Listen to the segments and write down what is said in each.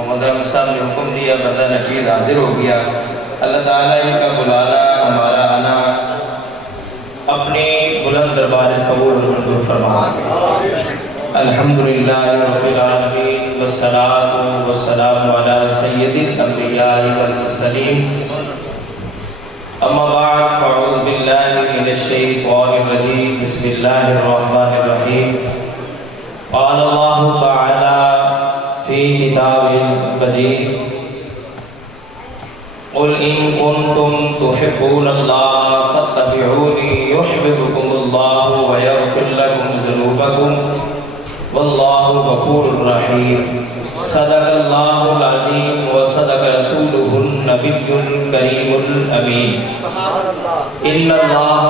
محمد احمد صاحب نے حکم دیا، بندہ نچیز حاضر ہو گیا۔ اللہ تعالیٰ ان کا بلانا، ہمارا آنا اپنی بلند دربار قبول و منظور فرمائے۔ الحمدللہ رب العالمین والصلاة والسلام علی سید الانبیاء والمرسلین، اما بعد فاعوذ باللہ من الشیطان الرجیم، بسم اللہ الرحمن الرحیم۔ قال اللہ تعالی فی کتاب مجید، قل ان کنتم تحبون اللہ فاتبعونی یحببکم اللہ ویغفر لکم ذنوبکم واللہ غفور رحیم۔ صدق اللہ العظیم وصدق رسولہ النبی الکریم الامین۔ ان اللہ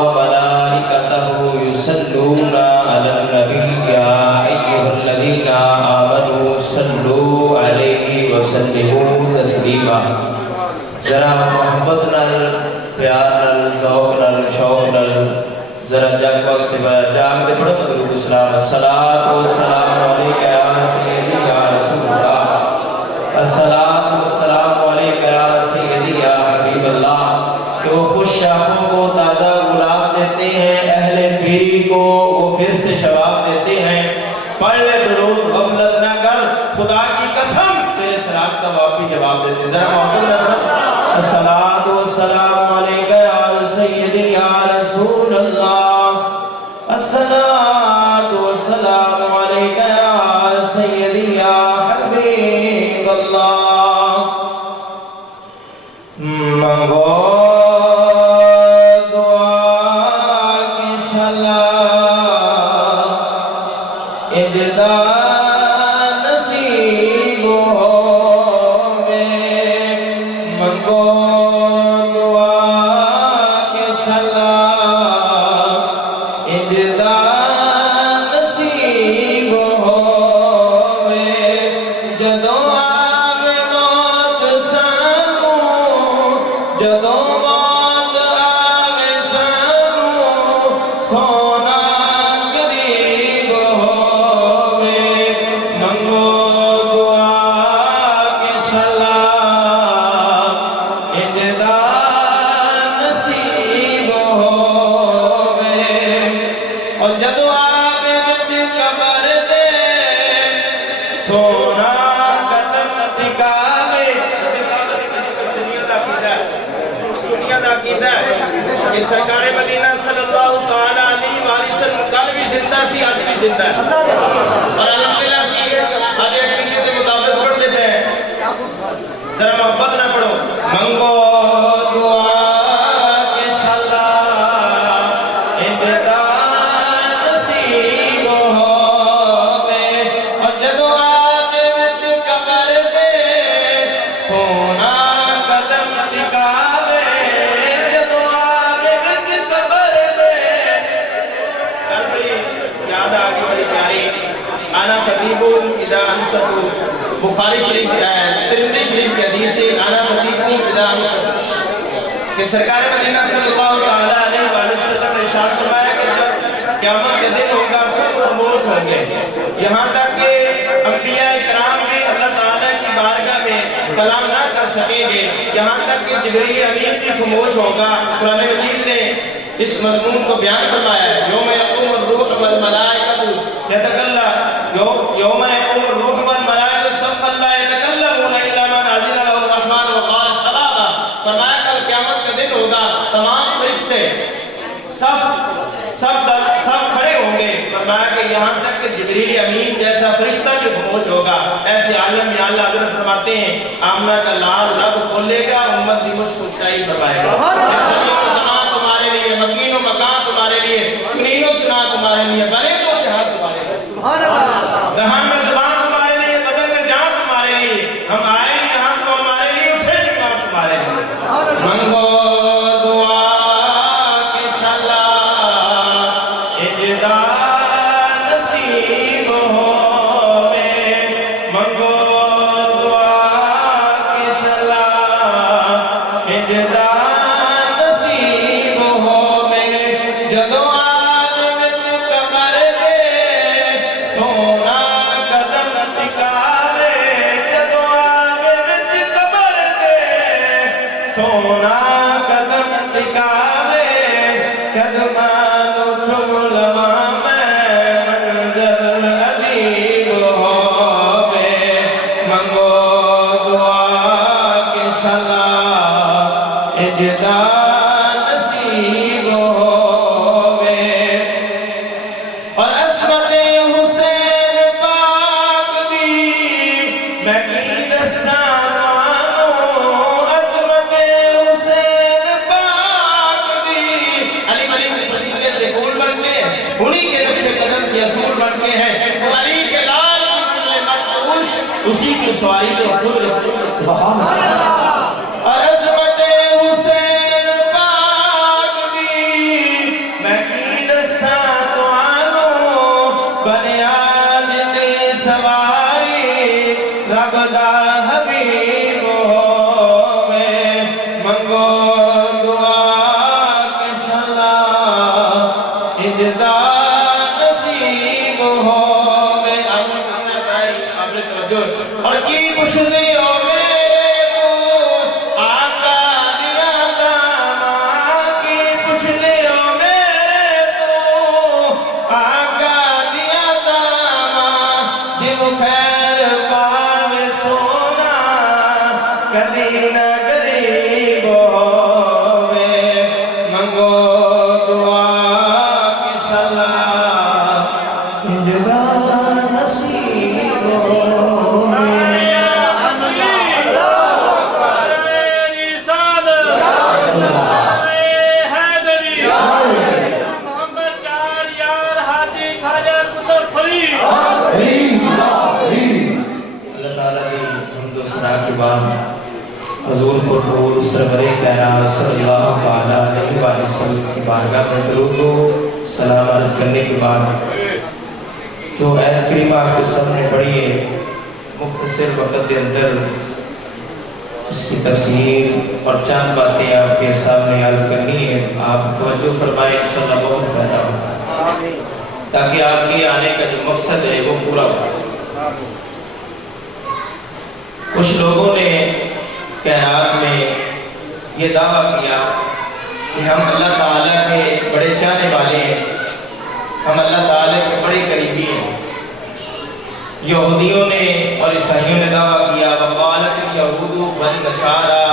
وملائکتہ یصلون علی النبی یا ایھا الذین آمنوا صلوا علیہ وسلموا تسلیما۔ ذرا محبت نال، پیار نال، ذوق نال، شوق نال ذرا جاگ وقت جاگ دے پڑھو درود السلام۔ الصلاۃ والسلام علیک یا سیدی یا رسول اللہ، الصلاۃ والسلام علیک یا سیدی یا حبیب اللہ۔ کہ وہ خوش شاخوں کو تازہ گلاب دیتے ہیں، اہل پیری کو وہ پھر سے شباب دیتے ہیں۔ پڑھ لے درود، غفلت نہ کر، خدا کی قسم تیرے سلام کا واپی جواب دیتے ہیں۔ ذرا محبت نہ پڑھو۔ الصلاۃ والسلام علیک یا سیدی یا رسول اللہ، الصلاۃ والسلام علیک یا سیدی یا حبیب اللہ۔ منگو دعا کی شلا ابدا نصیب ہوے، منگو دعا کی شلا ابدا نصیب ہوے، جدوں آوے موت سانوں، جدوں موت آوے سانوں، سونا قریب ہوے، منگو دعا کی شلا ابدا نصیب ہوے۔ اور جدو آوے وچ قبر دے، سونا قدم ٹکاوے۔ سنیا دا عقیدہ ہے کہ سرکار مدینہ صلی اللہ تعالی علیہ وآلہ وسلم کل بھی زندہ سی، آج بھی زندہ ہے، اور الحمدللہ سی آج عقیدے کے مطابق پڑھ دیتے ہیں۔ ذرا محبت نہ پڑھو۔ منگو دعا کے شلا ابدا نصیب ہوے، اور جدو آوے وچ قبر دے، سونا قدم ٹکاوے، جدو آوے وچ قبر دے۔ بڑی یاد آ گئی بڑی پیاری، انا خطیب اذا انصتو، بخاری شریف ترمذی شریف کی حدیث سے، انا خطیب اذا انصتو، کہ سرکار مدینہ صلی اللہ تعالی علیہ وآلہ وسلم نے ارشاد فرمایا کہ جب قیامت کے دن ہوگا سب خاموش ہوں گے، یہاں تک کہ انبیاء کرام بھی اللہ تعالیٰ کی بارگاہ میں کلام نہ کر سکیں گے، یہاں تک کہ جبریل امین بھی خاموش ہوگا۔ قرآن مجید نے اس مضمون کو بیان فرمایا ہے، یوم یقوم الروح والملائکۃ یتکلم، یوم یقوم الروح والملائکۃ صفا لا یتکلمون الا من اذن له الرحمن وقال صوابا۔ فرمایا کل قیامت کا دن ہوگا، تمام فرشتے سب کھڑے ہوں گے، فرمایا کہ یہاں تک کہ جبریل امین جیسا فرشتہ بھی خاموش ہوگا۔ ایسے عالم میں اللہ حضرت فرماتے ہیں، آمنہ کا لال رب کھولے گا، امت دی مشک اونچائی فرمائے گا۔ زمین و زمان تمہارے لیے، مکین و مکان تمہارے لیے، چنین و چنا تمہارے لیے، بنے تو جہاں تمہارے لیے، رہن میں زبان تمہارے لیے، بدن میں جان تمہارے لیے، ہم آئے یہاں تو ہمارے لیے، اٹھے جہاں تمہارے لیے۔ منگو دعا کی شلا ابدا نصیب ہوے، منگو دعا کی شلا ابدا نصیب ہوے، جدو آوے وچ قبر اسی کی سواری تو خود رسول سبحان اللہ عظمت حسین پاک دی میں کی دساں توانوں بنیاد دی سواری رب دا حبیب ہووے منگو دعا کہ شلا اجدا نصیب ہووے اور کی پوچھ دیو میرے کو آقا دیا داما کی پوچھ دیو میرے کو آقا دیا داما جب خیر پاوے سونا کدی نہ غریب ہووے منگو دعا کہ شلا اجدا نصیب ہووے اللہ تعالیٰ کی حمد و ثنا کے بعد حضور پر سرور کائنات صلی اللہ علیہ وآلہ وسلم کی بارگاہ میں درود و سلام عرض کرنے کے بعد جو آیت کریمہ آپ کے سامنے پڑھی ہے مختصر وقت کے اندر اس کی تفسیر اور چند باتیں آپ کے سامنے عرض کرنی ہے. آپ توجہ فرمائیں انشاءاللہ بہت فائدہ ہوگا تاکہ آپ کے آنے کا جو مقصد ہے وہ پورا ہو. کچھ لوگوں نے کائنات میں یہ دعویٰ کیا کہ ہم اللہ تعالیٰ کے بڑے چاہنے والے ہیں, ہم اللہ تعالیٰ کے بڑے قریبی ہیں. یہودیوں نے اور عیسائیوں نے دعویٰ کیا وقالت الیہود والنصارى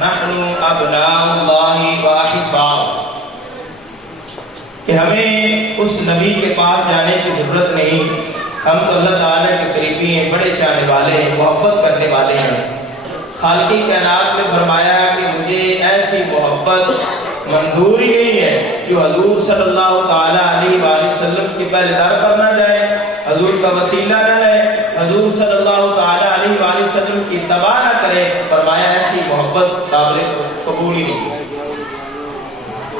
نحن ابناء اللہ واحباؤ کہ ہمیں اس نبی کے پاس جانے کی ضرورت نہیں, ہم تو اللہ تعالیٰ کے قریبی ہیں, بڑے چاہنے والے ہیں, محبت کرنے والے ہیں. خالقی کائنات نے فرمایا کہ مجھے ایسی محبت منظور ہی نہیں ہے جو حضور صلی اللہ علیہ وآلہ وسلم کے پہلے در پر نہ جائے, حضور کا وسیلہ نہ لے, حضور صلی اللہ علیہ وآلہ وسلم کی اتباع نہ کرے. فرمایا ایسی محبت قابل قبول ہی نہیں.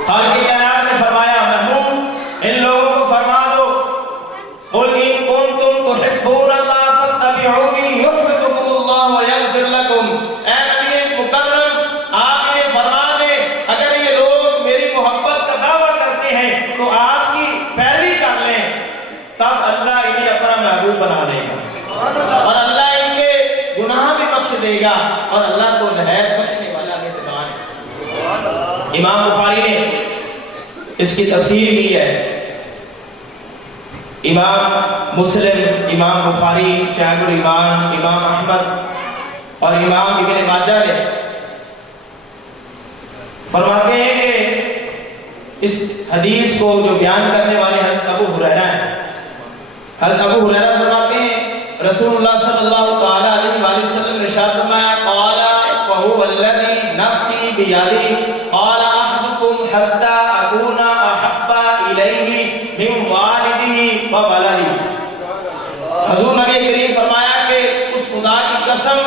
خالقی کائنات نے فرمایا محمود ان لوگوں کو فرما دو قل ان کنتم تحبون اللہ فاتبعونی یحببکم اللہ ویغفر لکم. اے نبی مکرم آپ انہیں فرما دیں اگر یہ لوگ میری محبت کا دعویٰ کرتے ہیں تو آپ کی پیروی کر لیں, تب اللہ انہیں اپنا محبوب بنا دے گا اور اللہ ان کے گناہ بھی بخش دے گا اور اللہ تو نہایت بخشنے والا مہربان ہے. امام بخاری نے اس کی تفسیر کی ہے. امام مسلم, امام بخاری, شیخ الامام امام احمد اور امام ابن ماجہ نے فرماتے ہیں کہ اس حدیث کو جو بیان کرنے والے حضرت ابو ہریرہ ہیں. حضرت ابو ہریرہ فرماتے ہیں رسول اللہ صلی اللہ علیہ وآلہ وسلم نے ارشاد فرمایا قال وهو الذي نفسي بيده قال احدكم حتى اكون احب اليه من والده وولده. حضور نبی کریم فرمایا کہ اس خدا کی قسم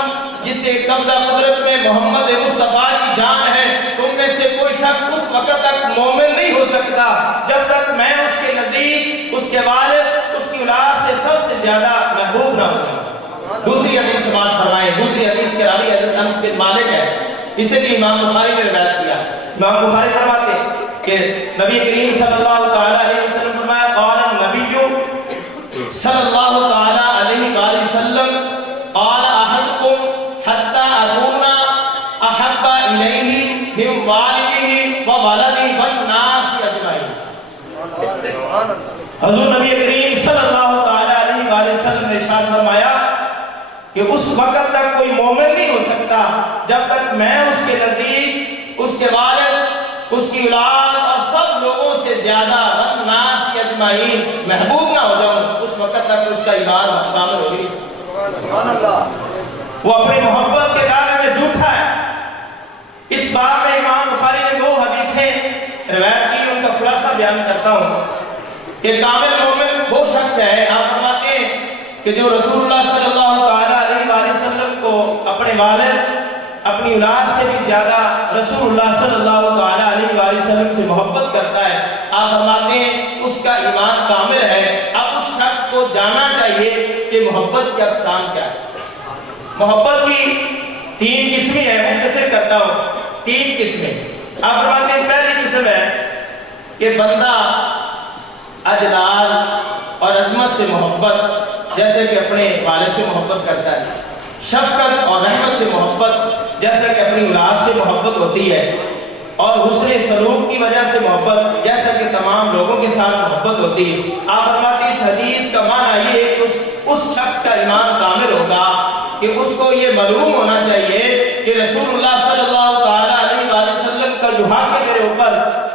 جس سے قبضہ قدرت میں محمد مصطفیٰ کی جان ہے, تم میں سے کوئی شخص اس وقت تک مومن نہیں ہو سکتا جب تک میں اس کے نزدیک, اس کے والد, اس کی اولاد سے سب سے زیادہ محبوب نہ ہوں. دوسری حدیث سے بات فرمائے, دوسری حدیث کے راوی حضرت انس بن مالک ہے, اسے بھی امام بخاری نے روایت کیا. امام بخاری فرماتے کہ نبی کریم صلی اللہ علیہ وسلم فرمایا قال النبی صلی اللہ علیہ وآلہ وسلم قال احدکم حتی اکون احب الیہ من والدہ وولدہ والناس اجمعین. حضور نبی کریم صلی اللہ علیہ وآلہ وسلم نے ارشاد فرمایا کہ اس وقت تک کوئی مومن نہیں ہو سکتا جب تک میں اس کے نزدیک, اس کے والد, اس کی اولاد اور سب لوگوں سے زیادہ والناس اجمعین محبوب نہ ہو جاؤں. اس وقت تک اس کا ایمان کامل ہو نہیں سکتا. وہ اپنی محبت کے دعوے میں جھوٹا ہے. اس باب میں امام بخاری نے دو حدیثیں روایت کی, ان کا خلاصہ بیان کرتا ہوں کہ کامل مومن وہ شخص ہے, آپ فرماتے ہیں کہ جو رسول اللہ صلی اللہ علیہ اپنی اولاد سے بھی زیادہ رسول اللہ صلی اللہ تعالیٰ علیہ وآلہ وسلم سے محبت کرتا ہے، آپ فرماتے ہیں اس کا ایمان کامل ہے۔ اب اس شخص کو جاننا چاہیے کہ محبت کی اقسام کیا ہے۔ محبت کی 3 قسمیں ہیں، مختصر کرتا ہوں، 3 قسمیں۔ آپ فرماتے ہیں پہلی قسم ہے کہ بندہ اجلال اور عظمت سے محبت جیسے کہ اپنے والد سے محبت کرتا ہے، شفقت اور رحمت سے محبت جیسا کہ اپنی اولاد سے محبت ہوتی ہے، اور حسن سلوک کی وجہ سے محبت جیسا کہ تمام لوگوں کے ساتھ محبت ہوتی ہے۔ آپ فرماتے ہیں اس حدیث کا معنی یہ ہے کہ اس شخص کا ایمان کامل ہوگا کہ اس کو یہ معلوم ہونا چاہیے کہ رسول اللہ صلی اللہ تعالیٰ علیہ وآلہ وسلم کا جو حق ہے میرے اوپر،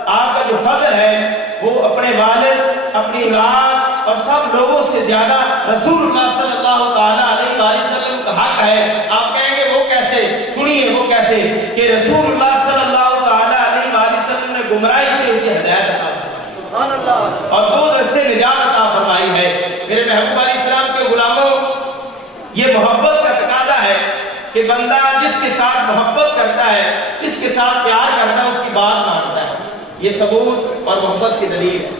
آپ کا جو فضل ہے، وہ اپنے والد، اپنی اولاد اور سب لوگوں سے زیادہ رسول اللہ صلی اللہ تعالیٰ علیہ وآلہ وسلم کا حق ہے۔ آپ کہیں گے وہ کیسے؟ سنیے وہ کیسے کہ رسول اللہ صلی اللہ تعالیٰ علیہ وآلہ وسلم نے گمراہی سے اسے ہدایت عطا فرمائی اور دوزخ سے نجات عطا فرمائی ہے۔ میرے محبوب علیہ السلام کے غلاموں، یہ محبت کا تقاضا ہے کہ بندہ جس کے ساتھ محبت کرتا ہے، جس کے ساتھ پیار کرتا ہے، اس کی بات مانتا ہے۔ یہ ثبوت اور محبت کی دلیل ہے۔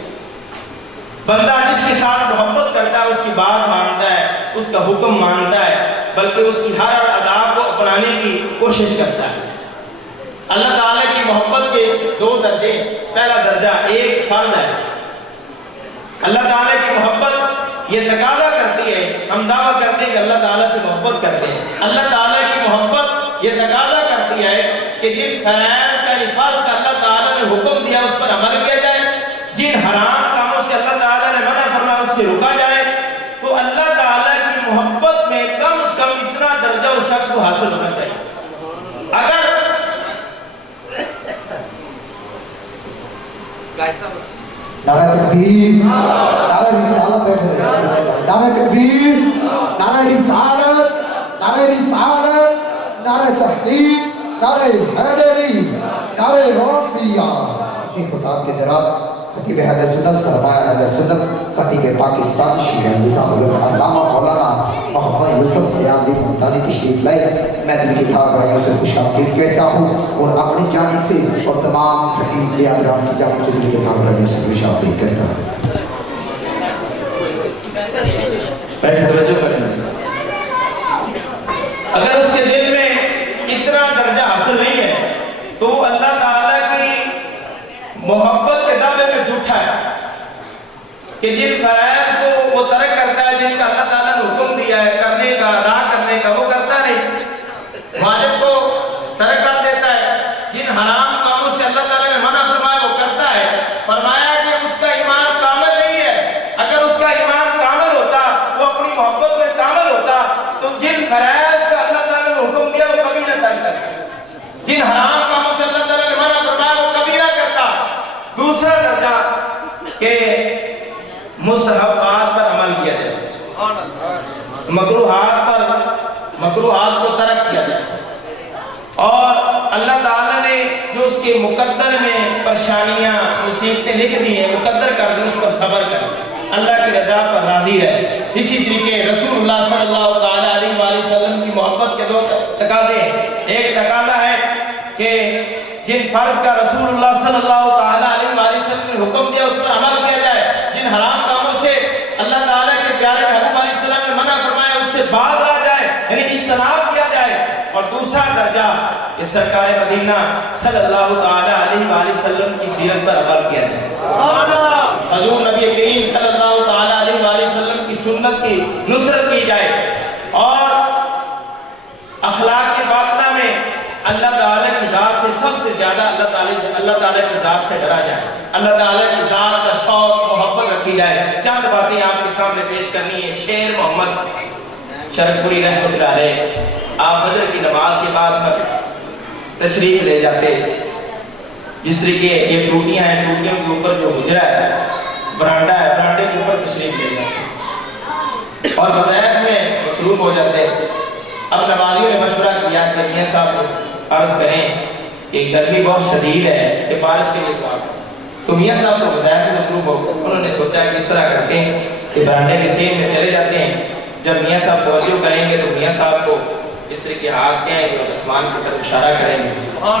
بندہ جس کے ساتھ محبت کرتا ہے، اس کی بات مانتا ہے، اس کا حکم مانتا ہے، بلکہ اس کی ہر ادا کو اپنانے کی کوشش کرتا ہے۔ اللہ تعالیٰ کی محبت کے 2 درجے، پہلا درجہ ایک فرض ہے۔ اللہ تعالیٰ کی محبت یہ تقاضا کرتی ہے، ہم دعویٰ کرتے ہیں کہ اللہ تعالیٰ سے محبت کرتے ہیں۔ اللہ تعالیٰ کی محبت یہ تقاضا کرتی ہے کہ جن فرائض کا فرض کا اللہ تعالیٰ نے حکم دیا اس پر عمل کیا جائے، جن حرام کاموں سے اللہ تعالیٰ نے منع فرمایا اس سے رکا جائے۔ تو اللہ تعالیٰ کی محبت میں کم از کم اتنا درجہ اس شخص کو حاصل ہونا چاہیے۔ اگر نعرہ تکبیر، نعرہ رسالت، بیٹھے رہے، نعرہ تکبیر، نعرہ رسالت، نعرہ رسالت، نعرہ تحقیق، نعرہ حیدری، نعرہ غوثیہ۔ اسی خطاب کے دوران خطیب اہل سنت سرمایہ اہل سنت خطیب پاکستان شیعہ نظام حضرت علامہ مولانا محمد یوسف سیاسی ملتانی تشریف لائے۔ میں دل کی تھا گرائیوں سے خوش آمدید کہتا ہوں اور اپنی جانب سے اور تمام خطیب بیادران کی جانب سے دل کی تھا گرائیوں سے خوش آمدید کہتا ہوں۔ اگر اس کے دل میں اتنا درجہ حاصل نہیں ہے تو وہ اللہ تعالیٰ کی محبت کے دعوے میں جھوٹا ہے کہ جن فرائض کو وہ ترک کرتا ہے، جن کا اللہ تعالیٰ نے حکم دیا ہے کرنے کا، ادا کرنے کا، وہ کرتا نہیں، واجب کو ترک کر دیتا ہے، جن حرام کاموں سے اللہ تعالیٰ نے منع فرمایا وہ کرتا ہے۔ فرمایا کہ اس کا ایمان کامل نہیں ہے۔ اگر اس کا ایمان کامل ہوتا، وہ اپنی محبت میں کامل ہوتا، تو جن فرائض کا اللہ تعالیٰ نے حکم دیا وہ کبھی نہ ترک کرتا، جن حرام کاموں سے اللہ تعالیٰ نے منع فرمایا وہ کبھی نہ کرتا۔ دوسرا درجہ کہ مستحبات پر عمل کیا جائے، مکروہات کو ترک کیا جائے، اور اللہ تعالیٰ نے جو اس کے مقدر میں پریشانیاں مصیبتیں لکھ دی ہیں، مقدر کر دی، اس پر صبر کرے، اللہ کی رضا پر راضی رہے۔ اسی طریقے رسول اللہ صلی اللہ تعالیٰ علیہ وآلہ وسلم کی محبت کے 2 تقاضے ہیں۔ ایک تقاضا ہے کہ جن فرض کا رسول اللہ صلی اللہ تعالیٰ علیہ وآلہ وسلم نے حکم دیا اس پر عمل کیا جائے، جن حرام کاموں سے اللہ تعالیٰ کے پیارے محبوب علیہ السلام نے منع فرمایا اس سے باز آ جائے، یعنی اجتناب کیا جائے۔ اور دوسرا درجہ کہ سرکار مدینہ صلی اللہ تعالیٰ علیہ وآلہ وسلم کی سیرت پر عمل کیا جائے، حضور نبی کریم صلی اللہ تعالیٰ علیہ وآلہ وسلم کی سنت کی نصرت کی جائے، اور اخلاق باطنہ میں اللہ تعالیٰ کی ذات سے سب سے زیادہ اللہ تعالیٰ کی ذات سے ڈرا جائے، اللہ تعالیٰ کی ذات کا شوق محبت رکھی جائے۔ چند باتیں آپ کے سامنے پیش کرنی ہے۔ شیر محمد شرف پوری رحمۃ اللہ علیہ، آپ فجر کی نماز کے بعد پر تشریف لے جاتے، جس طریقے یہ ٹوٹیاں ہیں، ٹوٹیوں کے اوپر جو حجرہ ہے، برانڈا ہے، برانڈے کے اوپر تشریف لے جاتے اور وظائف میں مصروف ہو جاتے۔ اب نمازیوں نے مشورہ کیا کہ میاں صاحب کو عرض کریں کہ گرمی بہت شدید ہے کہ بارش کے لیے دعا کریں۔ تو میاں صاحب کو وظائف میں مصروف ہو، انہوں نے سوچا کہ اس طرح کرتے ہیں کہ برانڈے کے سین میں چلے جاتے ہیں، جب میاں صاحب توجہ کریں گے تو میاں صاحب کو اس طرح کے ہاتھ کے ہیں جو آسمان کی طرف اشارہ کریں گے.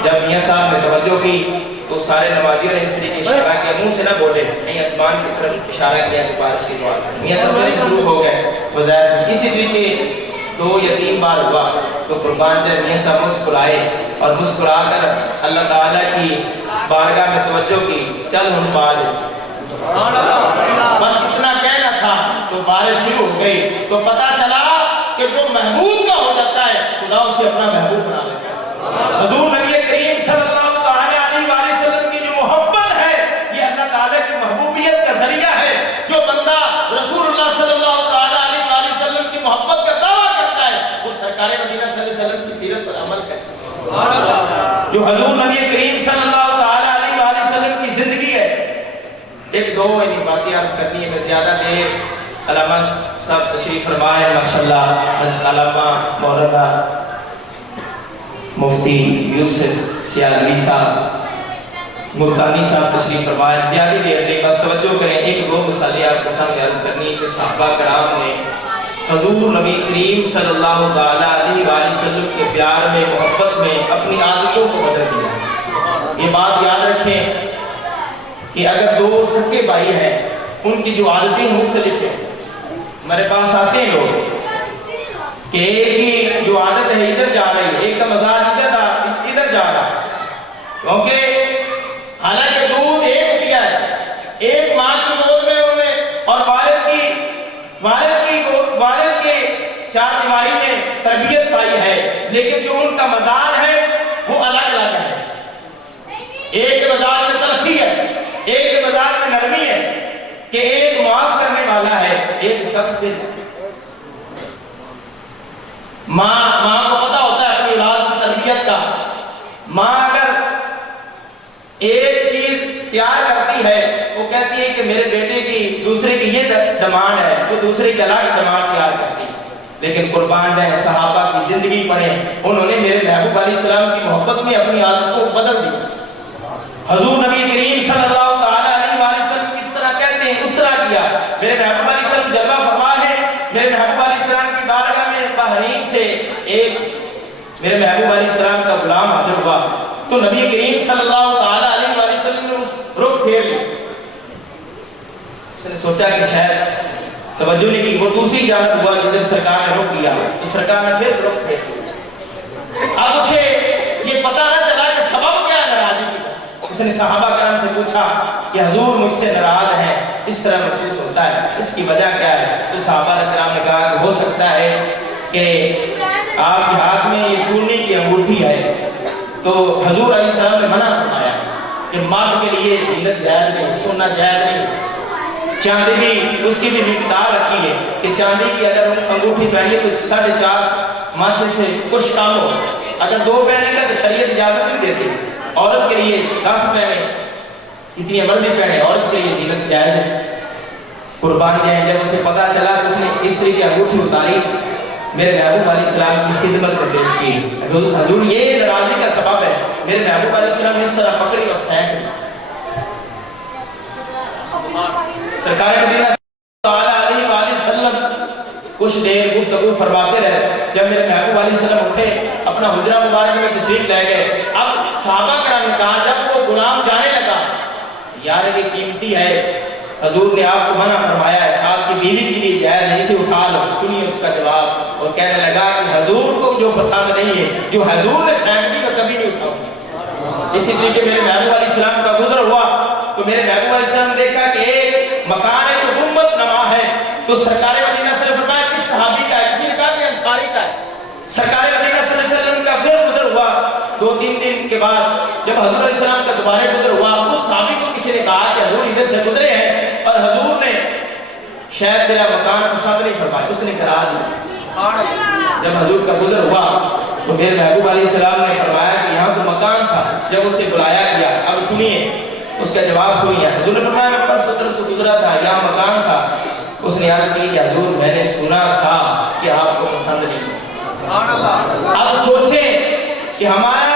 جب میاں صاحب نے توجہ کی تو سارے نمازیوں نے اس طرح کے اشارہ کیا, منہ سے نہ بولے, نہیں آسمان کی طرف اشارہ کیا کہ بارش کی دعا. میاں صاحب سے شروع ہو گئے وظائف. اسی طریقے 2 یا 3 بار ہوا تو قربان جب میاں صاحب مسکرائے اور مسکرا کر اللہ تعالیٰ کی بارگاہ میں توجہ کی, چل ہم بعد بس اتنا کہنا تھا تو بارش شروع ہو گئی. تو پتا چلا کہ جو محبوب کا ہو جاتا ہے خدا اسے اپنا محبوب بنا لیتا ہے. حضور نبی کریم صلی اللہ علیہ وسلم کی جو محبت ہے یہ اللہ تعالیٰ کی محبوبیت کا ذریعہ ہے. جو بندہ رسول اللہ صلی اللہ علیہ وسلم کی محبت کا دعویٰ کرتا ہے وہ سرکار مدینہ صلی اللہ علیہ وسلم کی سیرت پر عمل کرتا ہے. جو حضور نبی کریم صلی اللہ علیہ وسلم کی زندگی ہے, ایک دو باتیں عرض کرنی ہے, میں زیادہ دیر علامہ صاحب تشریف فرمائے ماشاءاللہ, حضرت علامہ مولانا مفتی یوسف سیالوی صاحب ملتانی صاحب تشریف فرمائے. زیادہ دیر نہیں, بس توجہ کریں. ایک دو مسئلے آپ کے سامنے عرض کرنی ہے کہ صحابہ کرام نے حضور نبی کریم صلی اللہ علیہ وسلم کے پیار میں, محبت میں اپنی عادتوں کو بدل دیا. یہ بات یاد رکھیں کہ اگر 2 سکے بھائی ہیں ان کی جو عادتیں مختلف ہیں, ہمارے پاس آتے ہیں لوگ کہ ایک کی جو عادت ہے ادھر جا رہی ہے, ایک کا مزاج ادھر جا رہا ہے, کیونکہ حالانکہ دودھ ایک دیا ہے, ایک ماں کی گود میں انہیں اور والد کے 4 دیواری میں تربیت پائی ہے, لیکن جو ان کا مزاج ہے وہ الگ الگ ہے. ایک کے مزاج میں تلخی ہے, ایک کے مزاج میں نرمی ہے, کہ ایک معاف کرنے والا ہے, ایک سخت دل. ماں کو پتا ہوتا ہے اپنی اولاد کی تربیت کا. ماں اگر ایک چیز تیار کرتی ہے وہ کہتی ہے کہ میرے بیٹے کی دوسرے کی یہ ڈیمانڈ ہے, وہ دوسرے کی الگ ڈیمانڈ تیار کرتی ہے. لیکن قربان رہے صحابہ کی زندگی پڑھیں, انہوں نے میرے محبوب علیہ السلام کی محبت میں اپنی عادت کو بدل دیا. حضور نبی کریم صلی اللہ علیہ وسلم کس طرح کہتے ہیں اس طرح کیا. میرے محبوب علیہ السلام جلوہ فرما ہے, میرے محبوب علیہ السلام کی بارگاہ میں بحرین سے ایک میرے محبوب علیہ السلام کا غلام حاضر ہوا تو نبی کریم صلی اللہ علیہ وسلم نے اس رخ پھیر لی. اس نے سوچا کہ شاید توجہ نہیں کی, وہ دوسری جانب ہوا جدھر سرکار نے رخ کیا تو سرکار نے پھر رخ پھیر لیا. اب اسے یہ پتہ نہ چلا کہ سبب کیا ہے ناراضگی کا. اس نے صحابہ کرام سے پوچھا کہ حضور مجھ سے ناراض ہیں, اس طرح محسوس ہوتا ہے, اس کی وجہ کیا ہے؟ تو صحابہ کرام نے کہا کہ ہو سکتا ہے کہ آپ کے ہاتھ میں یہ سونے کی انگوٹھی ہے. تو حضور علیہ السلام نے منع فرمایا کہ مرد کے لیے زینت جائز نہیں, سونا جائز نہیں. چاندی بھی اس کی بھی مقدار رکھی ہے کہ چاندی کی اگر انگوٹھی پہنیے تو 4.5 ماشے سے کچھ کام ہو. اگر 2 پہنے گا تو شریعت اجازت نہیں دیتی. عورت کے لیے 10 پہنے, اتنی مرضی پہنے, عورت کے لیے زینت جائز ہے. قربان جائیں جب اسے پتا چلا تو اس نے اس طرح کی انگوٹھی اتاری, میرے محبوب علیہ السلام کی خدمت پر پیش کی. حضور یہ ناراضگی کا سبب ہے. میرے محبوب علیہ السلام نے اس طرح پکڑی اور پھینک. سرکار مدینہ صلی اللہ علیہ وسلم کچھ دیر گفتگو فرماتے رہے. جب میرے محبوب علیہ السلام اٹھے اپنا حجرہ مبارک میں تشریف لے گئے. اب صحابہ کرام نے کہا جب وہ غلام جانے لگا, یار یہ قیمتی ہے, حضور نے آپ کو منع فرمایا ہے, آپ کی بیوی کے لیے جائز ہے, اسے اٹھا لو. سنیے اس کا جواب. اور کہنے لگا کہ حضور کو جو پسند نہیں ہے, جو حضور نے پھینک دی, میں کبھی نہیں اٹھاؤں. اسی طریقے میرے محبوب علیہ السلام کا گزر ہوا تو میرے محبوب علیہ السلام نے دیکھا کہ ایک مکان ہے جو گنبد نما ہے. تو سرکار مدینہ صلی اللہ علیہ وسلم فرمایا کس صحابی کا ہے؟ کسی نے کہا کہ انصاری کا ہے. سرکار مدینہ صلی اللہ علیہ وسلم کا پھر گزر ہوا. 2-3 دن کے بعد جب حضور علیہ السلام کا دوبارہ گزر ہوا, اس صحابی کو کسی نے کہا کہ حضور ادھر سے گزرے ہیں اور حضور نے شاید تیرا مکان پسند نہیں فرمایا, اس نے کرا دیا. جب حضور کا گزر ہوا تو میرے محبوب علیہ السلام نے فرمایا کہ یہاں تو مکان تھا, جب اسے بلایا گیا. اب سنیے اس کا جواب سنیے. حضور نے فرمایا میں پرسوں درس گزرا تھا, یہاں مکان تھا. اس نے عرض کی کہ حضور میں نے سنا تھا کہ آپ کو پسند نہیں. اب سوچیں کہ ہمارا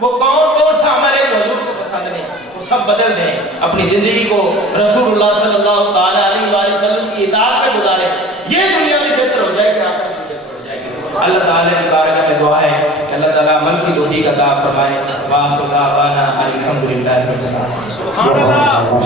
وہ کون سا عمل ہے جو حضور کو پسند نہیں, وہ سب بدل دیں. اپنی زندگی کو رسول اللہ صلی اللہ علیہ وسلم کی اطاعت میں گزاریں. یہ دنیا میں بہتر ہو جائے گی, آخرت میں بہتر ہو جائے گی. اللہ تعالی توفیق عطا فرمائے. وآخر دعوانا الحمدللہ رب العالمین.